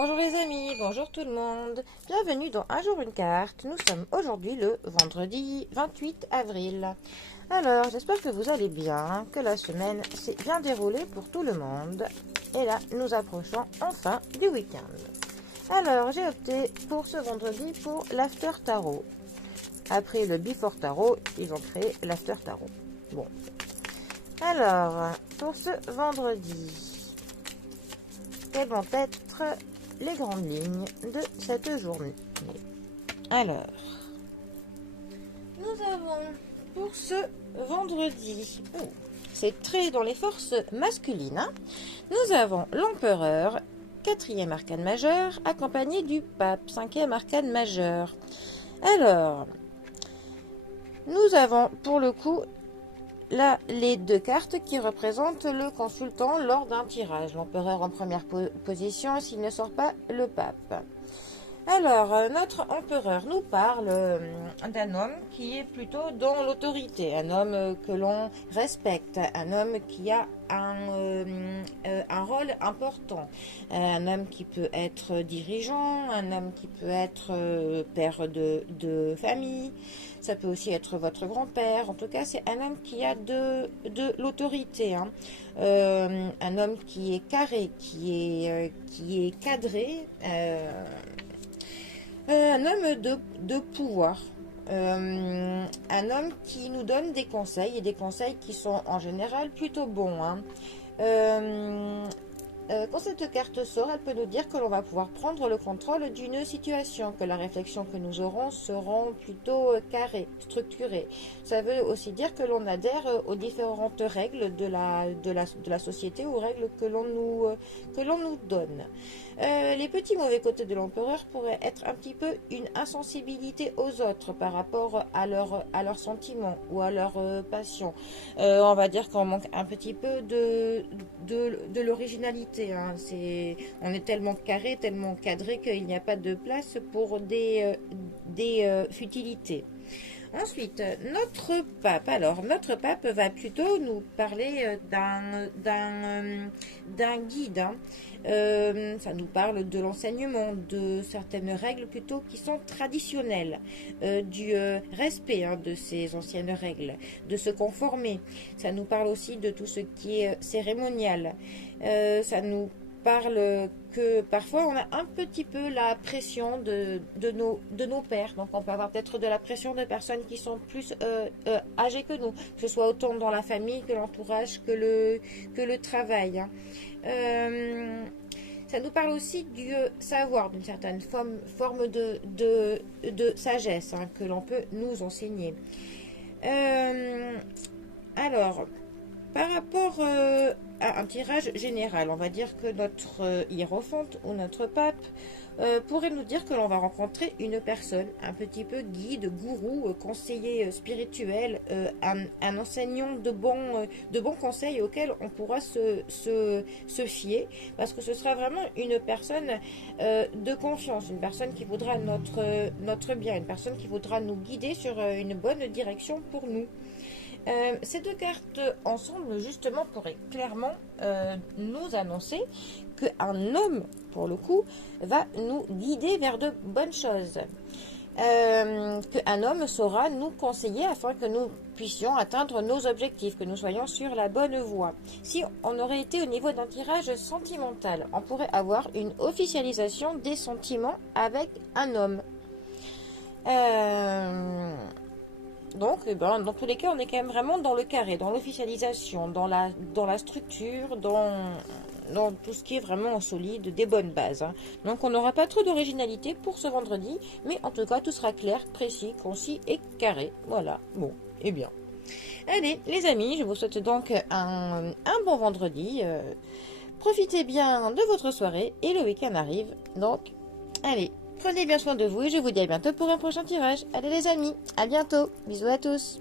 Bonjour les amis, bonjour tout le monde. Bienvenue dans Un jour une carte. Nous sommes aujourd'hui le vendredi 28 avril. Alors, j'espère que vous allez bien, que la semaine s'est bien déroulée pour tout le monde. Et là, nous approchons enfin du week-end. Alors, j'ai opté pour ce vendredi pour l'After Tarot. Après le Before Tarot, ils ont créé l'After Tarot. Bon. Alors, pour ce vendredi, quelles vont être les grandes lignes de cette journée? Alors, nous avons pour ce vendredi, c'est très dans les forces masculines, hein, nous avons l'empereur, 4e arcane majeur, accompagné du pape, 5e arcane majeur. Alors, nous avons pour le coup là, les deux cartes qui représentent le consultant lors d'un tirage. L'empereur en première position s'il ne sort pas le pape. Alors, notre empereur nous parle d'un homme qui est plutôt dans l'autorité, un homme que l'on respecte, un homme qui a un rôle important, un homme qui peut être dirigeant, un homme qui peut être père de famille, ça peut aussi être votre grand-père. En tout cas, c'est un homme qui a de l'autorité, hein. Un homme qui est carré, qui est cadré, un homme de pouvoir. Un homme qui nous donne des conseils, et des conseils qui sont en général plutôt bons, hein. Quand cette carte sort, elle peut nous dire que l'on va pouvoir prendre le contrôle d'une situation, que la réflexion que nous aurons seront plutôt carrées, structurées. Ça veut aussi dire que l'on adhère aux différentes règles de la société, aux règles que l'on nous donne. Les petits mauvais côtés de l'empereur pourraient être un petit peu une insensibilité aux autres par rapport à leurs sentiments ou à leurs passions. On va dire qu'on manque un petit peu de l'originalité, hein. On est tellement carré, tellement cadré qu'il n'y a pas de place pour des futilités. Ensuite, notre pape. Alors, notre pape va plutôt nous parler d'un guide, hein. Ça nous parle de l'enseignement, de certaines règles plutôt qui sont traditionnelles, du respect, hein, de ces anciennes règles, de se conformer. Ça nous parle aussi de tout ce qui est cérémonial. Ça nous parle que parfois on a un petit peu la pression de nos pères, donc on peut avoir peut-être de la pression de personnes qui sont plus âgées que nous, que ce soit autant dans la famille que l'entourage que le travail, hein. Ça nous parle aussi du savoir, d'une certaine forme de sagesse, hein, que l'on peut nous enseigner. Alors, par rapport à un tirage général, on va dire que notre hiérophante ou notre pape pourrait nous dire que l'on va rencontrer une personne, un petit peu guide, gourou, conseiller spirituel, un enseignant de bons conseils auxquels on pourra se fier, parce que ce sera vraiment une personne de confiance, une personne qui voudra notre bien, une personne qui voudra nous guider sur une bonne direction pour nous. Ces deux cartes ensemble, justement, pourraient clairement nous annoncer qu'un homme, pour le coup, va nous guider vers de bonnes choses. Qu'un homme saura nous conseiller afin que nous puissions atteindre nos objectifs, que nous soyons sur la bonne voie. Si on aurait été au niveau d'un tirage sentimental, on pourrait avoir une officialisation des sentiments avec un homme. Donc, dans tous les cas, on est quand même vraiment dans le carré, dans l'officialisation, dans la structure, dans tout ce qui est vraiment solide, des bonnes bases, hein. Donc, on n'aura pas trop d'originalité pour ce vendredi, mais en tout cas, tout sera clair, précis, concis et carré. Voilà, bon, et bien. Allez, les amis, je vous souhaite donc un bon vendredi. Profitez bien de votre soirée et le week-end arrive. Donc, allez. Prenez bien soin de vous et je vous dis à bientôt pour un prochain tirage. Allez les amis, à bientôt. Bisous à tous.